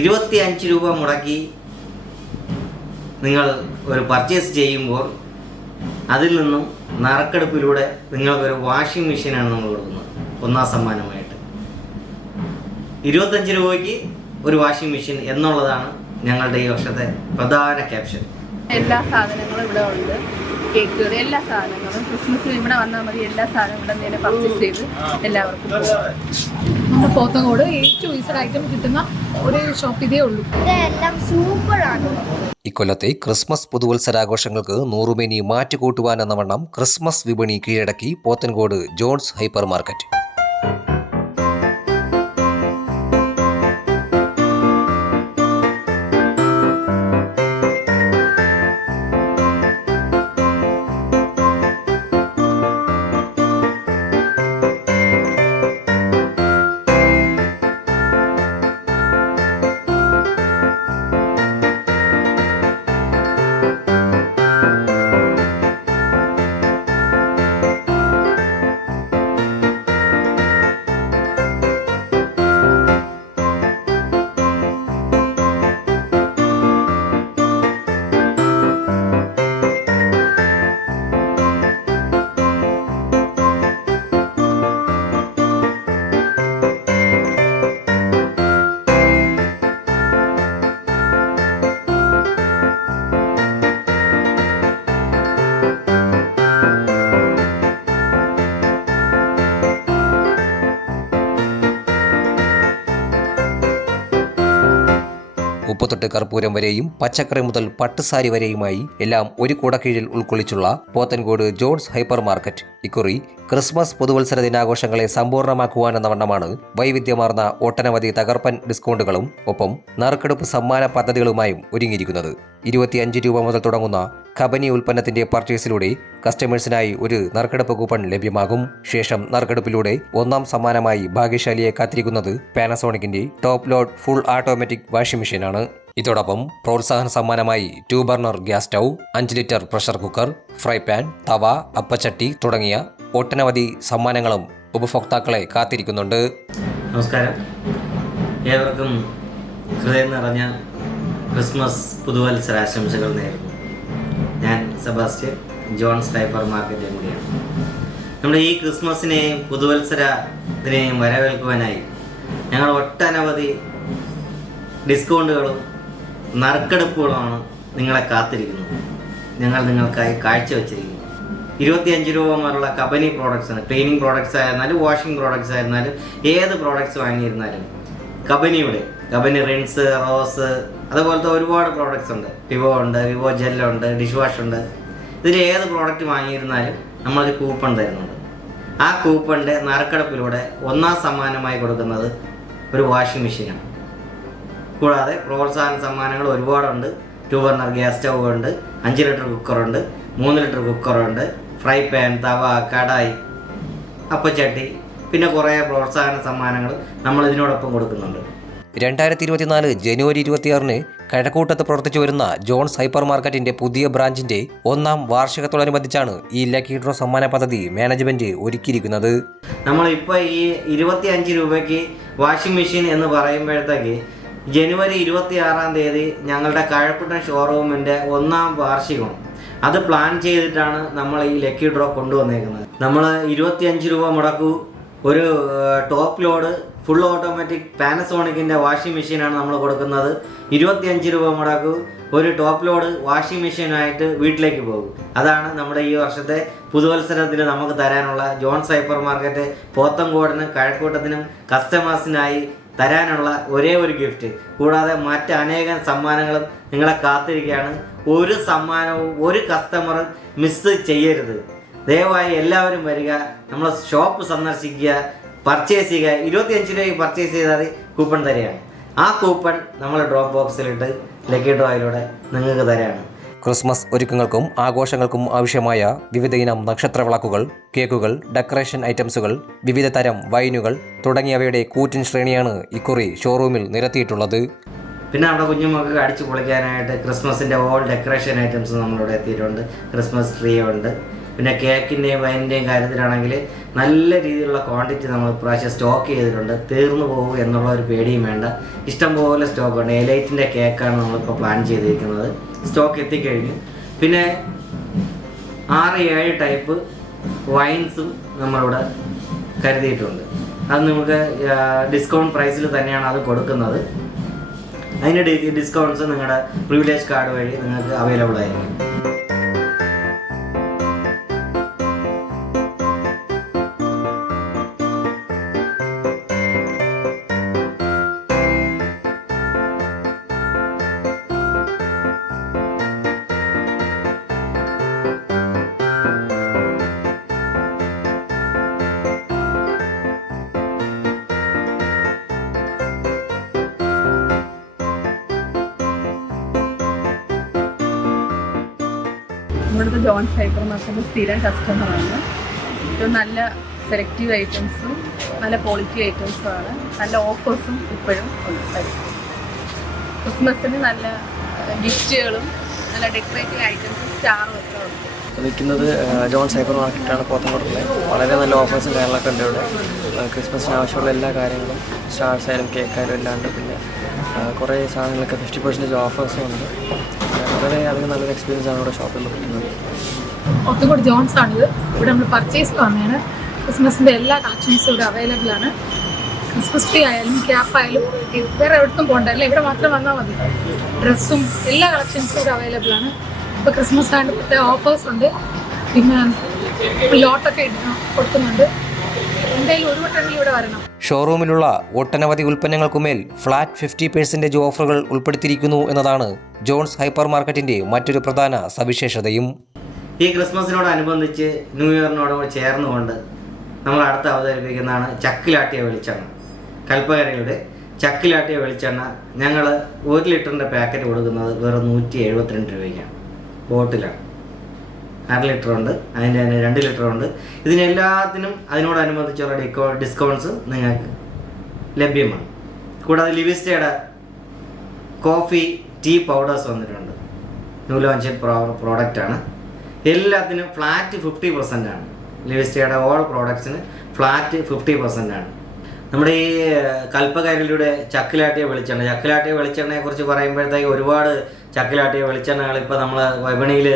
25 രൂപ മുടക്കി നിങ്ങൾ ഒരു പർച്ചേസ് ചെയ്യുമ്പോൾ അതിൽ നിന്നും നറുക്കെടുപ്പിലൂടെ നിങ്ങൾക്കൊരു വാഷിംഗ് മെഷീനാണ് നമ്മൾ കൊടുക്കുന്നത് ഒന്നാം സമ്മാനമായിട്ട്. 25 രൂപയ്ക്ക് ഒരു വാഷിംഗ് മെഷീൻ എന്നുള്ളതാണ് ഞങ്ങളുടെ ഈ വർഷത്തെ പ്രധാന ക്യാപ്ഷൻ. എല്ലാ സാധനങ്ങളും ഇവിടെ ഉണ്ട്. കേക്ക്, എല്ലാ സാധനങ്ങളും ക്രിസ്മസിന് ഇവിടെ വന്നാൽ മതി. എല്ലാ സാധനവും ഇവിടെ നിന്ന് പർച്ചേസ് ചെയ്ത് എല്ലാവർക്കും നമ്മുടെ പോത്തങ്കോട് ഏറ്റവും ഈസഡ് ഐറ്റം കിട്ടുന്ന ഒരു ഷോപ്പ് ഇതേ ഉള്ളൂ. ഇതെല്ലാം സൂപ്പറാണ്. ഇക്കൊല്ലത്തെ ക്രിസ്മസ് പുതുവത്സരാഘോഷങ്ങൾക്ക് നൂറുമേനി മാറ്റുകൂട്ടുവാനെന്ന വണ്ണം ക്രിസ്മസ് വിപണി കീഴടക്കി പോത്തൻകോട് ജോൺസ് ഹൈപ്പർ മാർക്കറ്റ്. ഉപ്പുതൊട്ട് കർപ്പൂരം വരെയും പച്ചക്കറി മുതൽ പട്ടുസാരി വരെയുമായി എല്ലാം ഒരു കുടക്കീഴിൽ ഉൾക്കൊള്ളിച്ചുള്ള പോത്തൻകോട് ജോൺസ് ഹൈപ്പർ മാർക്കറ്റ് ഇക്കുറി ക്രിസ്മസ് പുതുവത്സര ദിനാഘോഷങ്ങളെ സമ്പൂർണ്ണമാക്കുവാനെന്ന വണ്ണമാണ് വൈവിധ്യമാർന്ന ഒട്ടനവധി തകർപ്പൻ ഡിസ്കൗണ്ടുകളും ഒപ്പം നറുക്കെടുപ്പ് സമ്മാന പദ്ധതികളുമായും ഒരുങ്ങിയിരിക്കുന്നത്. 25 രൂപ മുതൽ തുടങ്ങുന്ന കബനി ഉൽപ്പന്നത്തിന്റെ പർച്ചേസിലൂടെ കസ്റ്റമേഴ്സിനായി ഒരു നറുക്കെടുപ്പ് കൂപ്പൺ ലഭ്യമാകും. ശേഷം നറുക്കെടുപ്പിലൂടെ ഒന്നാം സമ്മാനമായി ഭാഗ്യശാലിയെ കാത്തിരിക്കുന്നത് പാനസോണിക്കിന്റെ top load full automatic washing മെഷീനാണ്. ഇതോടൊപ്പം പ്രോത്സാഹന സമ്മാനമായി 2 burner gas stove, 5 litre pressure cooker, fry pan, tawa, അപ്പച്ചട്ടി തുടങ്ങിയ ഒട്ടനവധി സമ്മാനങ്ങളും ഉപഭോക്താക്കളെ കാത്തിരിക്കുന്നുണ്ട്. നമസ്കാരം, ഏവർക്കും ഹൃദയം നിറഞ്ഞ ക്രിസ്മസ് പുതുവത്സരാശംസകൾ നേരുന്നു. ഞാൻ സെബാസ്റ്റ്യൻ, ജോൺസ് ഹൈപ്പർ മാർക്കറ്റ് കൂടിയാണ്. നമ്മുടെ ഈ ക്രിസ്മസിനെയും പുതുവത്സരത്തിനെയും വരവേൽക്കുവാനായി ഞങ്ങൾ ഒട്ടനവധി ഡിസ്കൗണ്ടുകളും നറുക്കെടുപ്പുകളുമാണ് നിങ്ങളെ കാത്തിരിക്കുന്നത്. ഞങ്ങൾ നിങ്ങൾക്കായി കാഴ്ചവെച്ചിരിക്കുന്നു. 25 രൂപ മുതലുള്ള കമ്പനി പ്രോഡക്ട്സാണ്. ക്ലീനിങ് പ്രോഡക്ട്സ് ആയിരുന്നാലും വാഷിംഗ് പ്രോഡക്ട്സ് ആയിരുന്നാലും ഏത് പ്രോഡക്ട്സ് വാങ്ങിയിരുന്നാലും കമ്പനി റിൻസ്, റോസ്, അതുപോലത്തെ ഒരുപാട് പ്രോഡക്ട്സ് ഉണ്ട്. വിവോ ഉണ്ട്, വിവോ ജെല്ലുണ്ട്, ഡിഷ് വാഷ് ഉണ്ട്. ഇതിൽ ഏത് പ്രോഡക്റ്റ് വാങ്ങിയിരുന്നാലും നമ്മളൊരു കൂപ്പൺ തരുന്നുണ്ട്. ആ കൂപ്പണിൻ്റെ നറുക്കെടുപ്പിലൂടെ ഒന്നാം സമ്മാനമായി കൊടുക്കുന്നത് ഒരു വാഷിംഗ് മെഷീനാണ്. കൂടാതെ പ്രോത്സാഹന സമ്മാനങ്ങൾ ഒരുപാടുണ്ട്. 2 ബർണർ ഗ്യാസ് സ്റ്റൗ ഉണ്ട്, 5 ലിറ്റർ കുക്കറുണ്ട്, 3 ലിറ്റർ കുക്കറുണ്ട്, ഫ്രൈ പാൻ, തവ, കടായി, അപ്പച്ചട്ടി, പിന്നെ കുറേ പ്രോത്സാഹന സമ്മാനങ്ങൾ നമ്മൾ ഇതിനോടൊപ്പം കൊടുക്കുന്നുണ്ട്. 2024 ജനുവരി 26 കഴക്കൂട്ടത്ത് പ്രവർത്തിച്ചു വരുന്ന ജോൺസ് ഹൈപ്പർ മാർക്കറ്റിന്റെ പുതിയ ബ്രാഞ്ചിന്റെ 1ാം വാർഷികത്തോടനുബന്ധിച്ചാണ് ഈ ലക്കി ഡ്രോ സമ്മാന പദ്ധതി മാനേജ്മെന്റ് ഒരുക്കിയിരിക്കുന്നത്. നമ്മളിപ്പോൾ ഈ 25 രൂപയ്ക്ക് വാഷിംഗ് മെഷീൻ എന്ന് പറയുമ്പോഴത്തേക്ക് ജനുവരി 26-ാം തീയതി ഞങ്ങളുടെ കഴക്കൂട്ടം ഷോറൂമിൻ്റെ 1ാം വാർഷികമാണ്. അത് പ്ലാൻ ചെയ്തിട്ടാണ് നമ്മൾ ഈ ലക്കി ഡ്രോ കൊണ്ടുവന്നേക്കുന്നത്. നമ്മൾ 25 രൂപ മുടക്കൂ ഒരു ടോപ്പ് ലോഡ് ഫുൾ ഓട്ടോമാറ്റിക് പാനസോണിക്കിൻ്റെ വാഷിംഗ് മെഷീനാണ് നമ്മൾ കൊടുക്കുന്നത്. 25 രൂപ മുടക്കൂ ഒരു ടോപ്പ് ലോഡ് വാഷിംഗ് മെഷീനായിട്ട് വീട്ടിലേക്ക് പോകും. അതാണ് നമ്മുടെ ഈ വർഷത്തെ പുതുവത്സരത്തിൽ നമുക്ക് തരാനുള്ള ജോൺസ് ഹൈപ്പർ മാർക്കറ്റ് പോത്തങ്കോടിനും കഴക്കൂട്ടത്തിനും കസ്റ്റമേഴ്സിനായി തരാനുള്ള ഒരേ ഒരു ഗിഫ്റ്റ്. കൂടാതെ മറ്റ് അനേകം സമ്മാനങ്ങളും നിങ്ങളെ കാത്തിരിക്കുകയാണ്. ഒരു സമ്മാനവും ഒരു കസ്റ്റമറും മിസ് ചെയ്യരുത്. ദയവായി എല്ലാവരും വരിക, നമ്മൾ ഷോപ്പ് സന്ദർശിക്കുക, പർച്ചേസ് ചെയ്യുക. 25 രൂപയ്ക്ക് പർച്ചേസ് ചെയ്താൽ കൂപ്പൺ തരികയാണ്. ആ കൂപ്പൺ നമ്മൾ ഡ്രോപ്പ് ബോക്സിലിട്ട് ലക്കി ഡ്രോയിലൂടെ നിങ്ങൾക്ക് തരികയാണ്. ക്രിസ്മസ് ഒരുക്കങ്ങൾക്കും ആഘോഷങ്ങൾക്കും ആവശ്യമായ വിവിധ ഇനം നക്ഷത്രവിളക്കുകൾ, കേക്കുകൾ, ഡെക്കറേഷൻ ഐറ്റംസുകൾ, വിവിധ തരം വൈനുകൾ തുടങ്ങിയവയുടെ കൂറ്റൻ ശ്രേണിയാണ് ഇക്കുറി ഷോറൂമിൽ നിരത്തിയിട്ടുള്ളത്. പിന്നെ നമ്മുടെ കുഞ്ഞുമക്കൾക്ക് അടിച്ചു പൊളിക്കാനായിട്ട് ക്രിസ്മസിൻ്റെ ഓൾ ഡെക്കറേഷൻ ഐറ്റംസ് നമ്മളിവിടെ എത്തിയിട്ടുണ്ട്. ക്രിസ്മസ് ട്രീ ഉണ്ട്. പിന്നെ കേക്കിൻ്റെയും വൈനിൻ്റെയും കാര്യത്തിലാണെങ്കിൽ നല്ല രീതിയിലുള്ള ക്വാണ്ടിറ്റി നമ്മൾ ഇപ്രാവശ്യം സ്റ്റോക്ക് ചെയ്തിട്ടുണ്ട്. തീർന്നു പോകും എന്നുള്ള ഒരു പേടിയും വേണ്ട. ഇഷ്ടംപോലെ സ്റ്റോക്കുണ്ട്. എലൈറ്റിൻ്റെ കേക്കാണ് നമ്മളിപ്പോൾ പ്ലാൻ ചെയ്തിരിക്കുന്നത്. സ്റ്റോക്ക് എത്തിക്കഴിഞ്ഞു. പിന്നെ 6-7 ടൈപ്പ് വൈൻസും നമ്മളിവിടെ കരുതിയിട്ടുണ്ട്. അത് നമുക്ക് ഡിസ്കൗണ്ട് പ്രൈസിൽ തന്നെയാണ് അത് കൊടുക്കുന്നത്. അതിൻ്റെ ഡിസ്കൗണ്ട്സ് നിങ്ങളുടെ പ്രിവിലേജ് കാർഡ് വഴി നിങ്ങൾക്ക് അവൈലബിൾ ആയിരിക്കും. ഇവിടുത്തെ ജോൺസ് ഹൈപ്പർ മാർക്കറ്റ് സ്ഥിരം കസ്റ്റമറാണ്. ഏറ്റവും നല്ല സെലക്റ്റീവ് ഐറ്റംസും നല്ല ക്വാളിറ്റി ഐറ്റംസും ആണ്. നല്ല ഓഫേഴ്സും ഇപ്പോഴും ഉണ്ട്. ക്രിസ്മസിന് നല്ല ഗിഫ്റ്റുകളും നല്ല ഡെക്കറേറ്റീവ് ഐറ്റംസും സ്റ്റാറും ഒക്കെ ഉണ്ട്. നിൽക്കുന്നത് ജോൺസ് ഹൈപ്പർ മാർക്കറ്റാണ് പോത്തൻകോട്ടുള്ളത്. വളരെ നല്ല ഓഫേഴ്സും കാര്യങ്ങളൊക്കെ ഉണ്ട് ഇവിടെ. ക്രിസ്മസിന് ആവശ്യമുള്ള എല്ലാ കാര്യങ്ങളും സ്റ്റാർസ് ആയാലും കേക്കായാലും എല്ലാം ഉണ്ട്. പിന്നെ കുറേ സാധനങ്ങളൊക്കെ 50% ഓഫേഴ്സും ഉണ്ട്. വളരെ അധികം നല്ലൊരു എക്സ്പീരിയൻസ് ആണ് ഇവിടെ ഷോപ്പിൽ കിട്ടുന്നത്. പോത്തൻകോട് ജോൺസ് ആണിത്. ഇവിടെ നമ്മൾ പർച്ചേസ് വന്നതാണ്. ക്രിസ്മസിൻ്റെ എല്ലാ കളക്ഷൻസും ഇവിടെ അവൈലബിൾ ആണ്. ക്രിസ്മസ് ട്രീ ആയാലും ക്യാപ്പ് ആയാലും വേറെ എവിടത്തും പോകണ്ടല്ല, ഇവിടെ മാത്രം വന്നാൽ മതി. ഡ്രസ്സും എല്ലാ കളക്ഷൻസും ഇവിടെ അവൈലബിൾ ആണ്. ഇപ്പോൾ ക്രിസ്മസ് ആയിട്ട് പ്രത്യേക ഓഫേഴ്സ് ഉണ്ട്. പിന്നെ ലോട്ടൊക്കെ കൊടുക്കുന്നുണ്ട്. എന്തായാലും ഒരു വട്ടമെങ്കിലും ഇവിടെ വരണം. ഷോറൂമിലുള്ള ഒട്ടനവധി ഉൽപ്പന്നങ്ങൾക്കുമേൽ ഫ്ലാറ്റ് 50% ഓഫറുകൾ ഉൾപ്പെടുത്തിയിരിക്കുന്നു എന്നതാണ് ജോൺസ് ഹൈപ്പർ മാർക്കറ്റിന്റെ മറ്റൊരു പ്രധാന സവിശേഷതയും. ഈ ക്രിസ്മസിനോടനുബന്ധിച്ച് ന്യൂ ഇയറിനോട് ചേർന്നുകൊണ്ട് നമ്മൾ അടുത്ത് അവതരിപ്പിക്കുന്നതാണ് ചക്കിലാട്ടിയ വെളിച്ചെണ്ണ. കൽപ്പകരയുടെ ചക്കിലാട്ടിയ വെളിച്ചെണ്ണ ഞങ്ങൾ 1 ലിറ്ററിൻ്റെ പാക്കറ്റ് കൊടുക്കുന്നത് വെറും 172 രൂപയ്ക്കാണ്. ബോട്ടിലാണ്. 1/2 ലിറ്റർ ഉണ്ട്, അതിൻ്റെ തന്നെ 2 ലിറ്റർ ഉണ്ട്. ഇതിനെല്ലാത്തിനും അതിനോടനുബന്ധിച്ചുള്ള ഡിസ്കൗണ്ട്സ് നിങ്ങൾക്ക് ലഭ്യമാണ്. കൂടാതെ ലിവിസ്റ്റയുടെ കോഫി ടീ പൗഡേഴ്സ് വന്നിട്ടുണ്ട്. ന്യൂ ലോഞ്ച് പ്രോഡക്റ്റാണ്. എല്ലാത്തിനും ഫ്ലാറ്റ് 50% ആണ്. ലിവിസ്റ്റയുടെ ഓൾ പ്രോഡക്ട്സിന് ഫ്ലാറ്റ് 50% ആണ്. നമ്മുടെ ഈ കൽപ്പകരയിലൂടെ ചക്കിലാട്ടിയ വെളിച്ചെണ്ണയെക്കുറിച്ച് പറയുമ്പോഴത്തേക്ക് ഒരുപാട് ചക്കിലാട്ടിയ വെളിച്ചെണ്ണകൾ ഇപ്പോൾ നമ്മൾ വിപണിയിൽ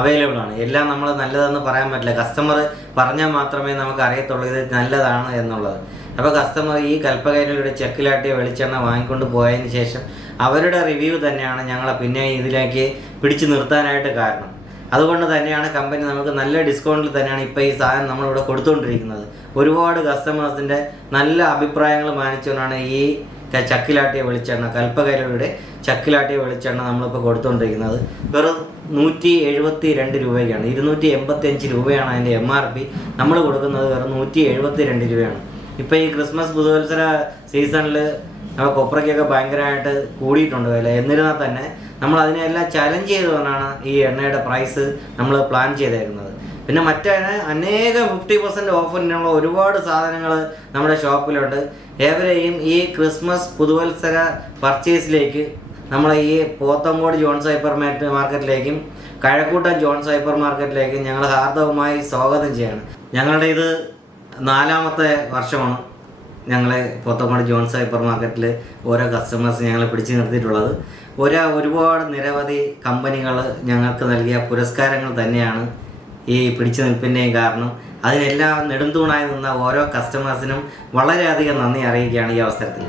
അവൈലബിൾ ആണ്. എല്ലാം നമ്മൾ നല്ലതെന്ന് പറയാൻ പറ്റില്ല. കസ്റ്റമർ പറഞ്ഞാൽ മാത്രമേ നമുക്ക് അറിയത്തുള്ളൂ ഇത് നല്ലതാണ് എന്നുള്ളത്. അപ്പോൾ കസ്റ്റമർ ഈ കൽപ്പകരയിലൂടെ ചക്കിലാട്ടിയ വെളിച്ചെണ്ണ വാങ്ങിക്കൊണ്ട് പോയതിന് ശേഷം അവരുടെ റിവ്യൂ തന്നെയാണ് ഞങ്ങളെ പിന്നെ ഇതിലേക്ക് പിടിച്ചു നിർത്താനായിട്ട് കാരണം. അതുകൊണ്ട് തന്നെയാണ് കമ്പനി നമുക്ക് നല്ല ഡിസ്കൗണ്ടിൽ തന്നെയാണ് ഇപ്പോൾ ഈ സാധനം നമ്മളിവിടെ കൊടുത്തുകൊണ്ടിരിക്കുന്നത്. ഒരുപാട് കസ്റ്റമേഴ്സിൻ്റെ നല്ല അഭിപ്രായങ്ങൾ മാനിച്ചുകൊണ്ടാണ് ഈ ചക്കിലാട്ടിയ വെളിച്ചെണ്ണ, കൽപ്പകരയുടെ ചക്കിലാട്ടിയ വെളിച്ചെണ്ണ നമ്മളിപ്പോൾ കൊടുത്തുകൊണ്ടിരിക്കുന്നത്. വെറും 172 രൂപയ്ക്കാണ്. 285 രൂപയാണ് അതിൻ്റെ MRP. നമ്മൾ കൊടുക്കുന്നത് വെറും 172 രൂപയാണ്. ഇപ്പോൾ ഈ ക്രിസ്മസ് പുതുവത്സര സീസണിൽ കൊപ്രയ്ക്കൊക്കെ ഭയങ്കരമായിട്ട് കൂടിയിട്ടുണ്ട് വില. എന്നിരുന്നാൽ തന്നെ നമ്മൾ അതിനെല്ലാം ചലഞ്ച് ചെയ്തുകൊണ്ടാണ് ഈ എണ്ണയുടെ പ്രൈസ് നമ്മൾ പ്ലാൻ ചെയ്തേക്കുന്നത്. പിന്നെ അനേകം 50% ഓഫറിനുള്ള ഒരുപാട് സാധനങ്ങൾ നമ്മുടെ ഷോപ്പിലുണ്ട്. ഏവരെയും ഈ ക്രിസ്മസ് പുതുവത്സര പർച്ചേസിലേക്ക് നമ്മളെ ഈ പോത്തങ്കോട് ജോൺസ് ഹൈപ്പർ മാർക്കറ്റിലേക്കും കഴക്കൂട്ടം ജോൺസ് ഹൈപ്പർ മാർക്കറ്റിലേക്കും ഞങ്ങൾ ഹാർദവമായി സ്വാഗതം ചെയ്യണം. ഞങ്ങളുടെ ഇത് 4ാമത്തെ വർഷമാണ് ഞങ്ങളെ പോത്തങ്കോട് ജോൺസ് ഹൈപ്പർ മാർക്കറ്റിൽ ഓരോ കസ്റ്റമേഴ്സ് ഞങ്ങളെ പിടിച്ചു നിർത്തിയിട്ടുള്ളത്. ഒരുപാട് നിരവധി കമ്പനികൾ ഞങ്ങൾക്ക് നൽകിയ പുരസ്കാരങ്ങൾ തന്നെയാണ് ഈ പിടിച്ചു നിൽപ്പിൻ്റെയും കാരണം. അതിനെല്ലാം നെടുംതൂണായി നിന്ന ഓരോ കസ്റ്റമേഴ്സിനും വളരെയധികം നന്ദി അറിയിക്കുകയാണ് ഈ അവസരത്തിൽ.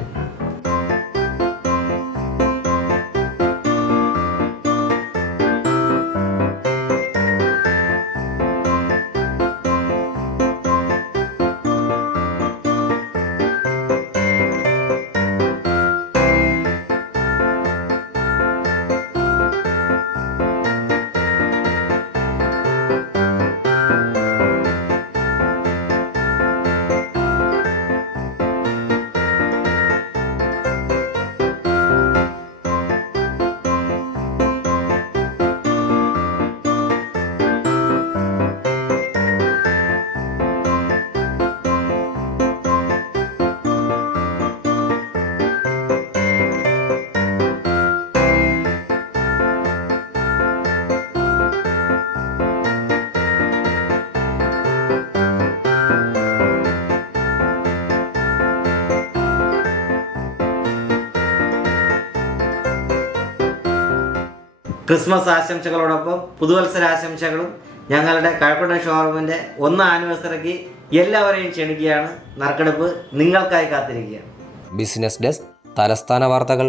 ക്രിസ്മസ് ആശംസകളോടൊപ്പം പുതുവത്സര ആശംസകളും ഞങ്ങളുടെ കഴക്കൂട്ടം ഷോറൂമിൻ്റെ 1ാം ആനിവേഴ്സറിക്ക് എല്ലാവരെയും ക്ഷണിക്കുകയാണ്. നറുക്കെടുപ്പ് നിങ്ങൾക്കായി കാത്തിരിക്കുകയാണ്. ബിസിനസ് ഡെസ്ക് തലസ്ഥാന വാർത്തകൾ.